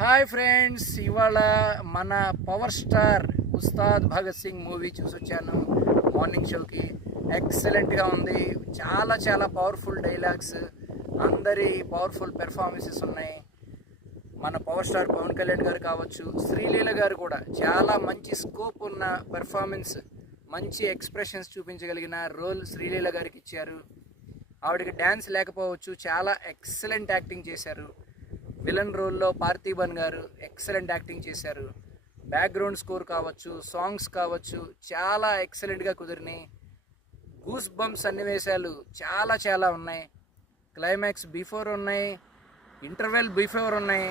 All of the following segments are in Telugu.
హాయ్ ఫ్రెండ్స్, ఇవాళ మన power star Ustad Bhagat Singh movie చూసొచ్చాను మార్నింగ్ షోకి. ఎక్సలెంట్గా ఉంది. చాలా చాలా పవర్ఫుల్ డైలాగ్స్, అందరి పవర్ఫుల్ పెర్ఫార్మెన్సెస్ ఉన్నాయి. మన పవర్ స్టార్ పవన్ కళ్యాణ్ గారు కావచ్చు, శ్రీలీల గారు కూడా చాలా మంచి స్కోప్ ఉన్న పెర్ఫార్మెన్స్, మంచి ఎక్స్ప్రెషన్స్ చూపించగలిగిన రోల్ శ్రీలీల గారికి ఇచ్చారు. ఆవిడకి డ్యాన్స్ లేకపోవచ్చు, చాలా ఎక్సలెంట్ యాక్టింగ్ చేశారు. విలన్ రోల్లో పార్థిబన్ గారు ఎక్సలెంట్ యాక్టింగ్ చేశారు. బ్యాక్గ్రౌండ్ స్కోర్ కావచ్చు, సాంగ్స్ కావచ్చు, చాలా ఎక్సలెంట్గా కుదిరినాయి. గూస్ బంప్స్ సన్నివేశాలు చాలా చాలా ఉన్నాయి. క్లైమాక్స్ బిఫోర్ ఉన్నాయి, ఇంటర్వెల్ బిఫోర్ ఉన్నాయి,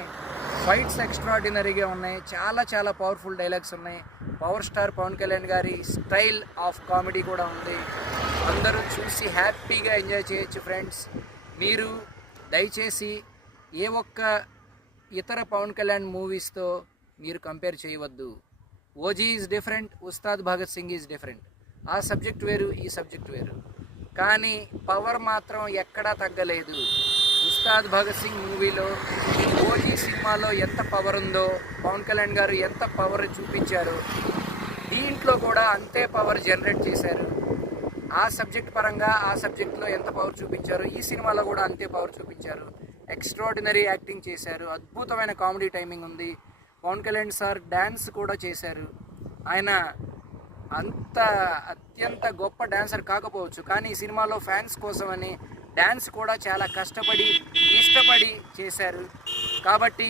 ఫైట్స్ ఎక్స్ట్రాడినరీగా ఉన్నాయి. చాలా చాలా పవర్ఫుల్ డైలాగ్స్ ఉన్నాయి. పవర్ స్టార్ పవన్ కళ్యాణ్ గారి స్టైల్ ఆఫ్ కామెడీ కూడా ఉంది. అందరూ చూసి హ్యాపీగా ఎంజాయ్ చేయొచ్చు. ఫ్రెండ్స్, మీరు దయచేసి ఏ ఒక్క ఇతర పవన్ కళ్యాణ్ మూవీస్తో మీరు కంపేర్ చేయవద్దు. OG is different, Ustaad Bhagat Singh is different. ఆ సబ్జెక్ట్ వేరు, ఈ సబ్జెక్ట్ వేరు, కానీ పవర్ మాత్రం ఎక్కడా తగ్గలేదు. ఉస్తాద్ భగత్ సింగ్ మూవీలో, ఓజీ సినిమాలో ఎంత పవర్ ఉందో, పవన్ కళ్యాణ్ గారు ఎంత పవర్ చూపించారో దీంట్లో కూడా అంతే పవర్ జనరేట్ చేశారు. ఆ సబ్జెక్ట్ పరంగా ఆ సబ్జెక్ట్లో ఎంత పవర్ చూపించారో ఈ సినిమాలో కూడా అంతే పవర్ చూపించారు. ఎక్స్ట్రాడినరీ యాక్టింగ్ చేశారు. అద్భుతమైన కామెడీ టైమింగ్ ఉంది. పవన్ కళ్యాణ్ సార్ డ్యాన్స్ కూడా చేశారు. ఆయన అత్యంత గొప్ప డాన్సర్ కాకపోవచ్చు, కానీ ఈ సినిమాలో ఫ్యాన్స్ కోసమని డ్యాన్స్ కూడా చాలా కష్టపడి ఇష్టపడి చేశారు. కాబట్టి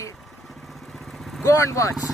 గో అండ్ వాచ్.